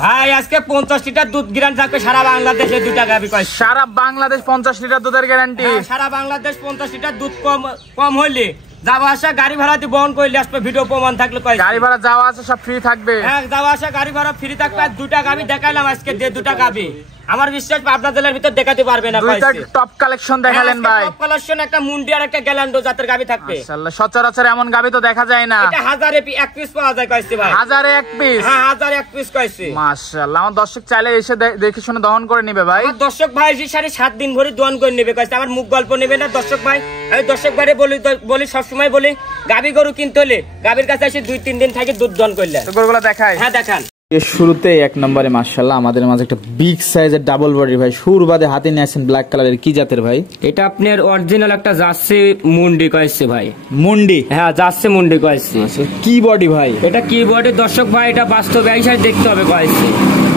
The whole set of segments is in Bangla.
ভাই আজকে 50 লিটার দুধ গ্যারান্টি থাকবে সারা বাংলাদেশে। দুটা গাবি কয় সারা বাংলাদেশ 50 লিটার দুধের গ্যারান্টি। সারা বাংলাদেশ 50 লিটার দুধ কম হইলে যাওয়া আসা গাড়ি ভাড়া দিয়ে বহন করলে আসবে, ভিডিও প্রমাণ থাকলে কয় গাড়ি ভাড়া যাওয়া আসা সব ফ্রি থাকবে। হ্যাঁ, যাওয়া আসা গাড়ি ভাড়া ফ্রি থাকবে। আর দুটা গাবি দেখাইলাম আজকে, যে দুটা গাবি আমার বিশ্বাস পাবনা জেলার ভিতর দেখাতে পারবে না। দুইটা টপ কালেকশন দেখালেন ভাই। টপ কালেকশন, একটা মুন্ডি আর একটা গ্যালান্ডো জাতের গাবি থাকবে। মাশাআল্লাহ, সচরাচর এমন গাবি তো দেখা যায় না। এটা 1000 এক পিস পাওয়া যায় কইছে ভাই। 1000 এক পিস? হ্যাঁ, 1000 এক পিস কইছে। মাশাআল্লাহ, আমার দর্শক চাইলে এসে দেখে শুনে দহন করে নেবে ভাই। আমার দর্শক ভাই জি 7.5 দিন ভরে দহন করে নেবে কইছে। আমার মুখ গল্প নেবে না দর্শক ভাই। আমি দর্শক ভাইরে বলি সব সময় বলি, গাবি গরু কিনতে হলে গাবির কাছে এসে 2-3 দিন থেকে দুধ দহন করলে। তো গরুগুলো দেখাই। হ্যাঁ দেখান। এর শুরুতে এক নম্বরে মাশাআল্লাহ আমাদের মাঝে একটা বিগ সাইজের ডাবল বডি ভাই, সুরবাদে হাতে নিয়ে আসেন ব্ল্যাক কালারের, কি জাতের ভাই? এটা আপনার অরিজিনাল একটা জার্সি মুন্ডি কইছে ভাই। মুন্ডি? হ্যাঁ, জার্সি মুন্ডি কইছে। কি বডি ভাই এটা? কি বডি দর্শক ভাই, এটা বাস্তবে আইসা দেখতে হবে কইছে।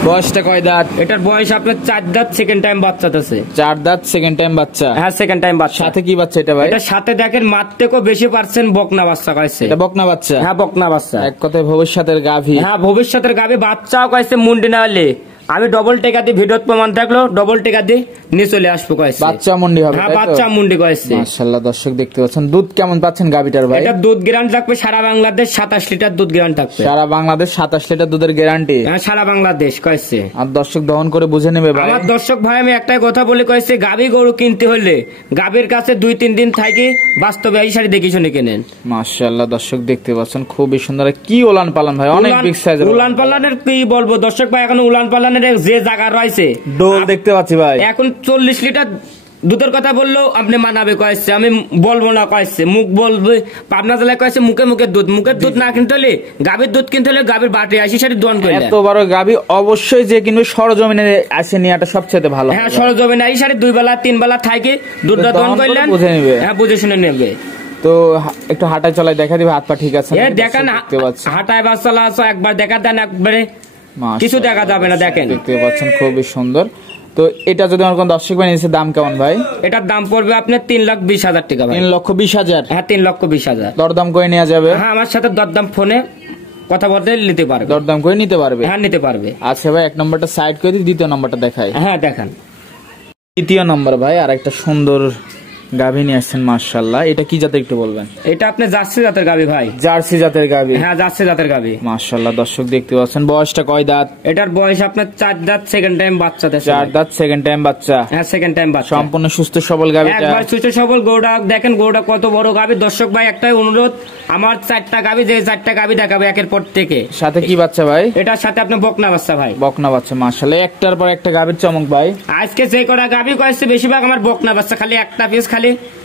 বয়সটা কয় দাঁত? এটার বয়স আপনার 4 দাঁত, সেকেন্ড টাইম বাচ্চা আছে। 4 দাঁত সেকেন্ড টাইম বাচ্চা? হ্যাঁ, সেকেন্ড টাইম বাচ্চা। সাথে কি বাচ্চা এটা ভাই? এটার সাথে দেখেন মার থেকেও বেশি পার্সেন্ট বকনা বাচ্চা কইছে। এটা বকনা বাচ্চা? হ্যাঁ, বকনা বাচ্চা। এক কথায় ভবিষ্যতের গাভী। হ্যাঁ, ভবিষ্যতের গাভী। বাচ্চাও কইছে মুন্ডি না হলে আমি ডবল টাকা দিয়ে ভিডিওত প্রমাণ থাকলো, ডবল টাকা দিয়ে নিয়ে চলে আসবো কইছে। বাচ্চা মুন্ডি হবে? হ্যাঁ, বাচ্চা মুন্ডি কইছে। মাশাআল্লাহ, দর্শক দেখতে পাচ্ছেন। দুধ কেমন পাচ্ছেন গাভীটার ভাই? এটা দুধ গ্যারান্টি থাকবে সারা বাংলাদেশ 27 লিটার দুধ গ্যারান্টি থাকবে। সারা বাংলাদেশ 27 লিটার দুধের গ্যারান্টি? হ্যাঁ, সারা বাংলাদেশ কইছে। আর দর্শক দহন করে বুঝে নেবে ভাই। আমার দর্শক ভাই আমি একটাই কথা বলে কইছে, গাভী গরু কিনতে হলে গাভীর কাছে 2-3 দিন থাকি বাস্তবে এই শাড়ি দেখি শুনে কেনেন। মাশাআল্লাহ, দর্শক দেখতে পাচ্ছেন খুবই সুন্দর। কি উলান পালান ভাই, অনেক বিগ সাইজের। উলান পালানের কি বলবো দর্শক ভাই, এখন উলান পালানের যে জায়গা রয়েছে ডোল দেখতে পাচ্ছি ভাই। এখন 40 লিটার দুধের কথা বললেও আপনি মানাবে কয়েছে, আমি বলবো না কয়েছে, মুখ বলবে। পাবনা জেলায় কয়েছে মুখে মুখে দুধ, মুখের দুধ না কিনতে হলে গাভীর দুধ কিনতে হলে গাভীর বাটে আসি সারি দোয়ান করে। এত বড় গাভী অবশ্যই যে কিনবে সরজমিনে আসে নেওয়াটা সবচেয়ে ভালো। হ্যাঁ, সরজমিনে এই সারি 2 বেলা 3 বেলা থাকে দুধটা দোয়ান করলেন, বুঝে নেবে। হ্যাঁ, বুঝে শুনে নেবে। তো একটু হাঁটায় চলাই দেখা দিবে, হাত পা ঠিক আছে? দেখেন হাঁটায় বা চলা একবার দেখা দেন, একবারে কিছু দেখা যাবে না। দেখেন দেখতে পাচ্ছেন খুবই সুন্দর। তো এটা যদি আমার কোন দর্শক ভাই নিচ্ছে, দাম কেমন ভাই? এটার দাম পড়বে আপনার 3,20,000 টাকা। 3,20,000? হ্যাঁ, 3,20,000। দরদাম করে নেওয়া যাবে? হ্যাঁ, আমার সাথে দরদাম ফোনে কথা বলতে নিতে পারবে, দরদাম করে নিতে পারবে। হ্যাঁ, নিতে পারবে। আচ্ছা ভাই, এক নম্বরটা সাইড করে দিই, দ্বিতীয় নম্বরটা দেখাই। হ্যাঁ দেখান। তৃতীয় নম্বর ভাই আর একটা সুন্দর গাভী নিয়ে আসছেন মাশাআল্লাহ। এটা কি জাতের একটু বলবেন? এটা আপনি জার্সি জাতের গাভী ভাই। জার্সি জাতের গাভী? হ্যাঁ, জার্সি জাতের গাভী। মাশাআল্লাহ, দর্শক দেখতে পাচ্ছেন। বয়সটা কয় দাঁত? এটার বয়স আপনার 4 দাঁত, সেকেন্ড টাইম বাচ্চা। 4 দাঁত সেকেন্ড টাইম বাচ্চা? হ্যাঁ, সেকেন্ড টাইম বাচ্চা। সম্পূর্ণ সুস্থ সবল গাভী? একবার সুস্থ সবল গরুটা দেখেন, গরুটা কত বড় গাভী। দর্শক ভাই একটাই অনুরোধ, আমার 4টা গাভী, যে 4টা গাভী দেখাবে একের পর থেকে। সাথে কি বাচ্চা ভাই? এটার সাথে আপনার বকনা বাচ্চা ভাই। বকনা বাচ্চা, মাশাআল্লাহ, একটার পর একটা গাভীর চমক ভাই। আজকে যে কটা গাভী কয়েছে বেশিরভাগ আমার বকনা বাচ্চা, খালি একটা পিস খালি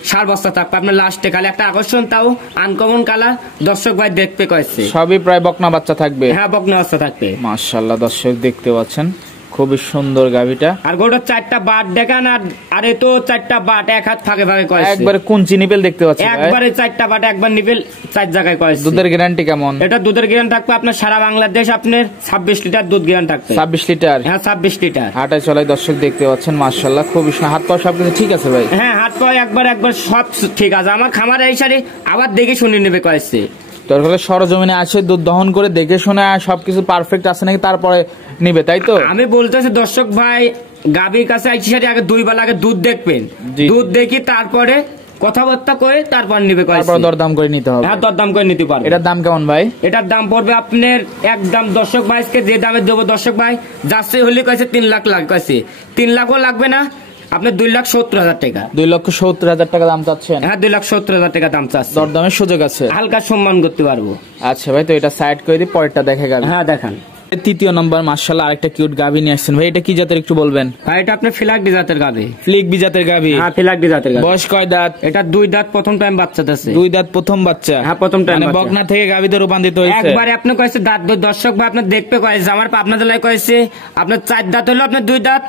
সার বস্তা থাকবে আপনার লাস্টে, খালি একটা আকর্ষণ, তাও আনকমন কালার। দর্শক ভাই দেখতে কয়েছে সবই প্রায় বকনা বাচ্চা থাকবে? হ্যাঁ, বকনা বাচ্চা থাকবে। মাশাআল্লাহ, দর্শক দেখতে পাচ্ছেন খুবই সুন্দর গাভীটা। আর গোটা 4টা বাট দেখান, আর এ তো 4টা বাট এক হাত ফাঁকে ফাঁকে কয়েছে। একবারে কুঞ্চি নিপেল দেখতে পাচ্ছেন? একবারে 4টা বাট একবার নিপেল 4 জায়গায় কয়েছে। দুধের গ্যারান্টি কেমন? এটা দুধের গ্যারান্টি থাকবে আপনার সারা বাংলাদেশ আপনার 26 লিটার দুধ গ্যারান্টি থাকবে। 26 লিটার? হ্যাঁ, 26 লিটার। হাঁটায় চলাই দর্শক দেখতে পাচ্ছেন মাশাআল্লাহ, খুবই হাত পা সবকিছু ঠিক আছে ভাই? হ্যাঁ, হাত পা একবার সব ঠিক আছে। আমার খামারে এই সারি আবার দেখে শুনে নেবে কয়েছে। দরকার হলে সরজমিনে আসে দুধ দহন করে দেখে শুনে সবকিছু পারফেক্ট আছে নাকি তারপরে নিবে, তাই তো? আমি বলতেছি দর্শক ভাই, গাভীর কাছে আইসি সারি আগে 2 বেলা আগে দুধ দেখবেন, দুধ দেখি তারপরে কথাবার্তা করে তারপর নিবে, তারপর দরদাম করে নিতে হবে। হ্যাঁ, দরদাম করে নিতে পারবে। এটার দাম কেমন ভাই? এটার দাম পড়বে আপনার একদম দর্শক ভাইকে যে দামে দেবো দর্শক ভাই, যাচ্ছে হলে কয়েছে 3 লাখ কয়েছে, 3 লাখও লাগবে না আপনার 2,70,000 টাকা। 2,70,000 টাকা দাম চাচ্ছেন? হ্যাঁ, 2,70,000 টাকা দাম চাচ্ছে। দরদামের সুযোগ আছে? হালকা সম্মান করতে পারবো। আচ্ছা ভাই, তো এটা সাইড করে দিই, পরেরটা দেখা যাবে। হ্যাঁ দেখান। তৃতীয় নম্বর মাশাআল্লাহ আরেকটা কিউট গাভী নিয়ে আসছেন ভাই, এটা কি জাতের একটু বলবেন? ভাই এটা আপনার ফ্ল্যাগ জাতের গাভী। ফ্লিক বি জাতের গাভী? হ্যাঁ, ফ্ল্যাগ জাতের গাভী। বয়স কয় দাঁত? এটা 2 দাঁত, প্রথম টাইম বাচ্চা আছে। 2 দাঁত প্রথম বাচ্চা? হ্যাঁ, প্রথম টাইম। মানে বকনা থেকে গাভীতে রূপান্তরিত হয়েছে একবারে। আপনি কয়েছে দাঁত দর্শক ভাই আপনার দেখতে কয়েছে, আমার পাবনা জেলায় কয়েছে আপনার 4 দাঁত হলো আপনার 2 দাঁত,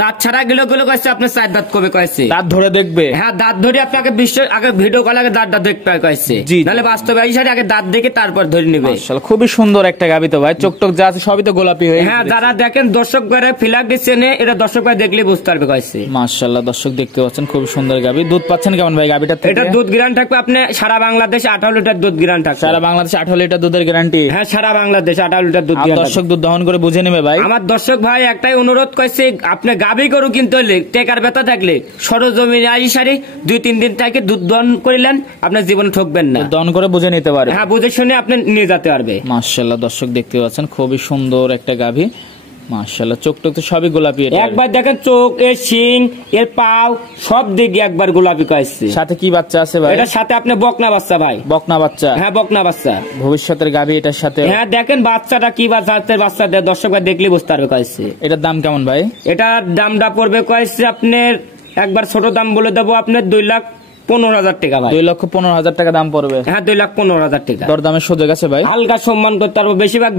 দাঁত ছাড়া গেলে গুলো কয়েছে আপনার 4 দাঁত কবে কয়েছে। দাঁত ধরে দেখবে? হ্যাঁ দাঁত ধরে আপনাকে আগে ভিডিও কল আগে দাঁতটা দেখতে হয় কয়েছে, জি। নাহলে বাস্তবে এই সাথে আগে দাঁত দেখে তারপর ধরে নিবে। মাশাআল্লাহ খুবই সুন্দর একটা গাবি তো ভাই, চোখ টোক যা আছে সবই তো গোলাপি হয়ে হ্যাঁ যারা দেখেন দর্শক ভাইরা ফিলাক দিচ্ছে নে, এটা দর্শক ভাই দেখলে বুঝতে পারবে কয়েছে। মাশাআল্লাহ দর্শক দেখতে পাচ্ছেন খুবই সুন্দর গাবি। দুধ পাচ্ছেন কেমন ভাই গাবিটার থেকে? এটা দুধ গ্যারান্টি থাকবে আপনি সারা বাংলাদেশে 18 লিটার দুধ গ্যারান্টি থাকবে। সারা বাংলাদেশে 18 লিটার দুধের গ্যারান্টি? হ্যাঁ সারা বাংলাদেশে 18 লিটার দুধ গ্যারান্টি। দর্শক দুধ দহন করে বুঝে নেবে ভাই। আমার দর্শক ভাই একটাই অনুরোধ করছে, আপনি গাবি গরু কিনতে হলে টেকার ব্যথা থাকলে সরজমিনে আইসারি 2-3 দিন থেকে দুধ দহন করিলেন, আপনার জীবনে ঠকবেন না। দহন করে বুঝে নিতে পারবে। হ্যাঁ বুঝে শুনে আপনি নিয়ে যেতে পারবে। মাশাআল্লাহ দর্শক দেখতে পাচ্ছেন খুবই সুন্দর একটা গাভী। মাশাআল্লাহ চোখ টোক তো সবই গোলাপি। একবার দেখেন চোখ, এর শিং, এর পাও সব দিকে একবার গোলাপি কয়েছে। সাথে কি বাচ্চা আছে ভাই? এটার সাথে আপনি বকনা বাচ্চা ভাই। বকনা বাচ্চা? হ্যাঁ বকনা বাচ্চা। ভবিষ্যতের গাভী এটার সাথে? হ্যাঁ দেখেন বাচ্চাটা কি জাতের বাচ্চা, দর্শক ভাই দেখলে বুঝতে পারবে কয়েছে। এটার দাম কেমন ভাই? এটার দামটা পড়বে কয়েছে আপনার, একবার ছোট দাম বলে দেবো আপনার 2,15,000 টাকা ভাই। 2,15,000 টাকা দাম পড়বে? হ্যাঁ 2,15,000 টাকা। দরদামের সুযোগ আছে ভাই? হালকা সম্মান করতে পারবো। বেশিরভাগ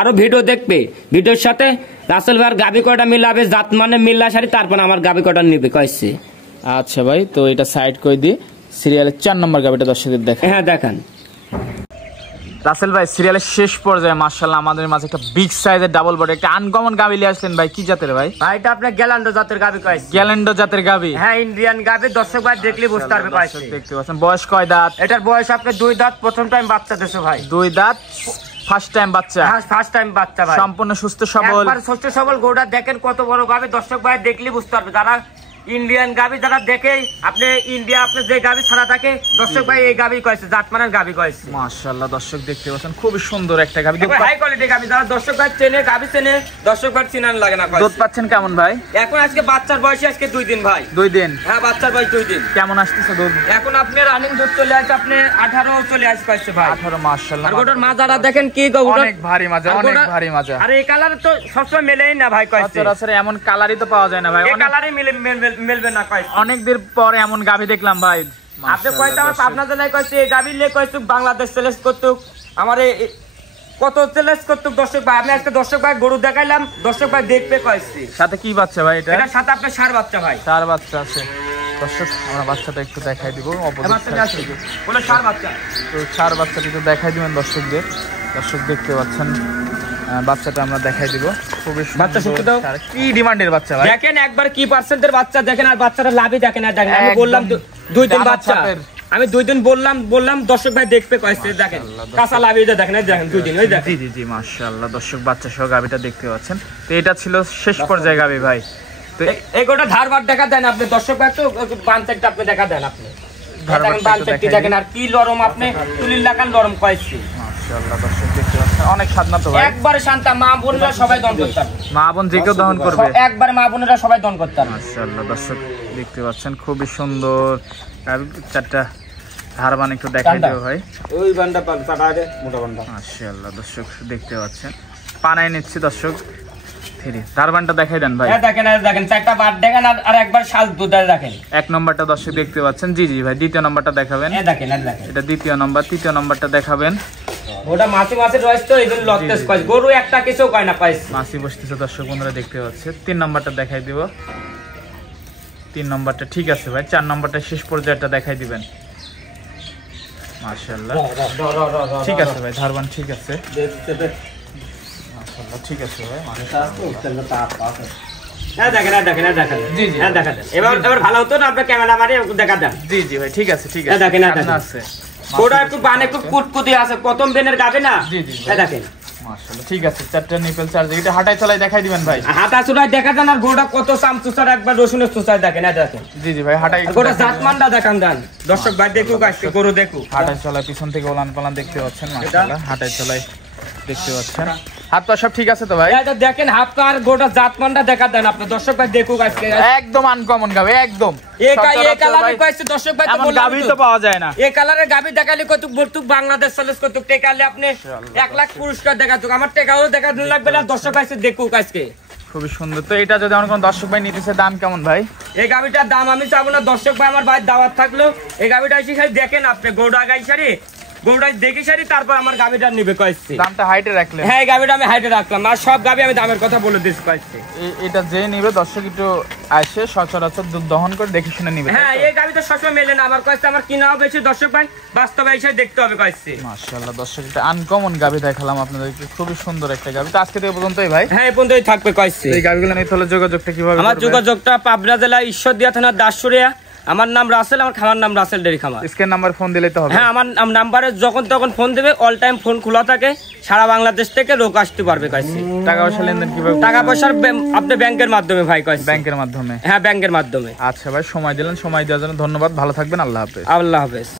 আরো ভিডিও দেখবে, ভিডিওর সাথে রাসেল ভাইয়ের গাবি কয়টা মিলাবে, জাত মানে মিল্লা সারি, তারপর আমার গাবি কয়টা নিবে কয়েছে। আচ্ছা ভাই তো এটা সাইড করে দিই, সিরিয়ালের 4 নম্বর গাবিটা দর্শকদের দেখেন। হ্যাঁ দেখান রাসেল ভাই সিরিয়ালের শেষ পর্যায়ে মাশাআল্লাহ আমাদের মাঝে একটা বিগ সাইজের ডাবল বডি একটা আনকমন গাবি নিয়ে আসলেন ভাই, কি জাতের ভাই? ভাই এটা আপনার গ্যালান্ডো জাতের গাবি কয়েছে। গ্যালেন্ডো জাতের গাবি? হ্যাঁ ইন্ডিয়ান গাবি, দর্শক ভাই দেখলে বুঝতে পারবে কয়েছে। দেখতে পাচ্ছেন বয়স কয় দাঁত? এটার বয়স আপনার 2 দাঁত, প্রথম টাইম বাচ্চা দিছে ভাই। 2 দাঁত ফার্স্ট টাইম বাচ্চা? হ্যাঁ ফার্স্ট টাইম বাচ্চা ভাই। সম্পূর্ণ সুস্থ সবল? একবার সুস্থ সবল গোটা দেখেন কত বড় গাবি, দর্শক ভাই দেখলে বুঝতে পারবে। যারা ইন্ডিয়ান গাবি যারা দেখে আপনি ইন্ডিয়া আপনি যে গাবি ছাড়া থাকে, দর্শক ভাই এই গাবি কয়েছে, জাতমানের গাবি কয়েছে। মাশাআল্লাহ দর্শক দেখতে পাচ্ছেন খুবই সুন্দর একটা গাবি। হাই কোয়ালিটি গাবি, যারা দর্শক ভাই চেনে গাবি চেনে, দর্শক ভাই চিনান লাগে না। দুধ পাচ্ছেন কেমন ভাই? এখন আজকে বাচ্চার বয়স আজকে 2 দিন ভাই। 2 দিন? হ্যাঁ বাচ্চার বয়স 2 দিন। কেমন আসতেছে দুধ? এখন আপনি রানিং দুধ চলে আসছে, আপনি 18 চলে আসছে পাইছে ভাই। 18 মাশাআল্লাহ। আর গোটার মাজারা দেখেন কি অনেক ভারী মাজা, অনেক ভারী মাজা। আর এই কালার তো সবসময় মেলেই না ভাই কয়েছে। সচরাচর এমন কালারই তো পাওয়া যায় না ভাই। এই কালারই মিলবে না কয়েছে। অনেকদিন পর এমন গাভী দেখলাম ভাই। আপনি কয়টা পাবনা জেলায় কয়েছে এই গাভী নিয়ে কয়েছে বাংলাদেশ সেলেক্ট করতুক, আমার কত সেলেক্ট করতুক দর্শক ভাই। আমি আজকে দর্শক ভাই গরু দেখাইলাম, দর্শক ভাই দেখবে কয়েছে। সাথে কি বাচ্চা ভাই এটা? এটার সাথে আপনার ষাঁড় বাচ্চা ভাই। ষাঁড় বাচ্চা আছে দর্শক, আমরা বাচ্চাটা একটু দেখাই দিব। বলে ষাঁড় বাচ্চা, তো ষাঁড় বাচ্চাটা একটু দেখাই দিবেন দর্শকদের। দর্শক দেখতে পাচ্ছেন বাচ্চাটা আমরা দেখাই দিব। খুবই বাচ্চা শুনতে দাও। কি ডিমান্ডের বাচ্চা ভাই? দেখেন একবার কি পার্সেন্টের বাচ্চা দেখেন, আর বাচ্চাটা লাভই দেখেন। আর দেখেন আমি বললাম 2 দিন বাচ্চা, আমি 2 দিন বললাম দর্শক ভাই দেখবে কয়েছে। দেখেন কাঁচা লাভই দেখেন, এই দেখেন 2 দিন ওই দেখেন। জি জি জি মাশাআল্লাহ দর্শক বাচ্চা সহ গাবিটা দেখতে পাচ্ছেন। তো এটা ছিল শেষ পর্যায়ে গাবি ভাই। তো এই গোটা ধারবার দেখা দেন আপনি দর্শক ভাই, তো বানচেকটা আপনি দেখা দেন আপনি। দেখেন বানচেকটি দেখেন, আর কি নরম আপনি তুলির লাগান নরম কয়েছে। মাশাআল্লাহ দর্শক দেখতে পাচ্ছেন অনেক স্বাদনা তো ভাই। একবারে শান্ত, মা বোনেরা সবাই দহন করতে পারবে। মা বোন যে কেউ দহন করবে? একবার মা বোনেরা সবাই দহন করতে পারবে। মাশাআল্লাহ দর্শক দেখতে পাচ্ছেন খুবই সুন্দর চারটা ধারবান একটু দেখাই দেব ভাই। ওই বান্ডা পাটা রে মোটা বান্ডা। মাশাআল্লাহ দর্শক দেখতে পাচ্ছেন পানায় নিচ্ছি দর্শক। ধারবানটা দেখাই দেন ভাই। দেখেন চারটা বাট দেখেন, আর একবার শাল দুধ দেখেন। 1 নম্বরটা দর্শক দেখতে পাচ্ছেন। জি জি ভাই। দ্বিতীয় নম্বরটা দেখাবেন? দেখেন এটা দ্বিতীয় নম্বর। তৃতীয় নম্বরটা দেখাবেন? ওটা মাছি রয়েছে তো এইজন্য লটতেস কয়, গরু একটা কিছু কয় না পাইছে, মাছি বসতেছে দর্শক বন্ধুরা দেখতে পাচ্ছে। 3 নম্বরটা দেখাই দিব। 3 নম্বরটা ঠিক আছে ভাই। 4 নম্বরটা শেষ পর্যায়েটা দেখাই দিবেন। মাশাআল্লাহ ঠিক আছে ভাই, ধারবান ঠিক আছে। মাশাআল্লাহ ঠিক আছে ভাই। দেখেন জি জি দেখেন। এবার ভালো হতো না আপনার ক্যামেরা মারি দেখা দেন। জি জি ভাই ঠিক আছে ঠিক আছে। দেখেন আছে ওটা একটু বান একটু কুটকুটি আছে, প্রথম বেনের গাবে না। জি জি দেখেন মাশাআল্লাহ ঠিক আছে। 4টা নিপল চার্জ এটা হাঁটাই চলাই দেখাই দিবেন ভাই। হাঁটা চুলাই দেখা দেন, আর গোটা কত চামচুসার একবার রসুনের চুসায় দেখেন। দেখেন জি জি ভাই হাঁটাই গোটা জাতমানটা দেখান দেন দর্শক ভাই দেখুক, আজকে গরু দেখুক। হাঁটাই চলাই পিছন থেকে ওলান পালান দেখতে পাচ্ছেন। মাশাআল্লাহ হাঁটাই চলাই দেখতে পাচ্ছেন। হাত পা সব ঠিক আছে তো ভাই? দেখেন হাত পা আর গোটা জাতমানটা দেখা দেন আপনি দর্শক ভাই দেখুক আজকে। একদম আনকমন গাবে একদম। এই কালারে কইছে দর্শক ভাই, তো বললাম গাবি তো পাওয়া যায় না। এই কালারের গাবি দেখালে কতক বলতুক বাংলাদেশ সেলেস কতক টেকালে আপনি 1 লাখ পুরস্কার দেখাতুক। আমার টেকাও দেখাতে লাগবে না, দর্শক ভাই দেখুক আজকে। খুবই সুন্দর। তো এটা যদি আমার কোন দর্শক ভাই নিতেছে দাম কেমন ভাই? এই গাবিটার দাম আমি চাবো না দর্শক ভাই, আমার ভাই দাওয়াত থাকলো এই গাবিটা এসে খালি দেখেন আপনি। গৌড়া গাইছারি গরুটা দেখে সারি তারপর আমার গাবিটা নিবে কয়েছে। দামটা হাইটে রাখলেন? হ্যাঁ এই গাবিটা আমি হাইটে রাখলাম, আর সব গাবি আমি দামের কথা বলে দিচ্ছি কয়েছে। এটা যে নিবে দর্শক একটু আসে সচরাচর দুধ দহন করে দেখে শুনে নিবে। হ্যাঁ এই গাবি তো সবসময় মেলে না আমার কয়েছে, আমার কিনাও বেশি দর্শক ভাই, বাস্তবে এসে দেখতে হবে কয়েছে। মাশাআল্লাহ দর্শক একটা আনকমন গাবি দেখালাম আপনাদেরকে, খুবই সুন্দর একটা গাবি। তো আজকে থেকে পর্যন্তই ভাই? হ্যাঁ এই পর্যন্তই থাকবে কয়েছে। এই গাবিগুলো নিতে হলে যোগাযোগটা কিভাবে? আমার যোগাযোগটা পাবনা জেলা ঈশ্বরদীয়া থানা দাসুরিয়া। আমার নাম রাসেল, আমার খামার নাম রাসেল ডেরি খামার। স্ক্রিন নাম্বার ফোন দিলেই তো হবে? হ্যাঁ আমার নাম্বারে যখন তখন ফোন দেবে, অল টাইম ফোন খোলা থাকে, সারা বাংলাদেশ থেকে লোক আসতে পারবে কয়েছে। টাকা পয়সা লেনদেন কিভাবে? টাকা পয়সার আপনি ব্যাংকের মাধ্যমে ভাই কয়েছে। ব্যাংকের মাধ্যমে? হ্যাঁ ব্যাংকের মাধ্যমে। আচ্ছা ভাই, সময় দিলেন, সময় দেওয়ার জন্য ধন্যবাদ। ভালো থাকবেন, আল্লাহ হাফেজ। আল্লাহ হাফেজ।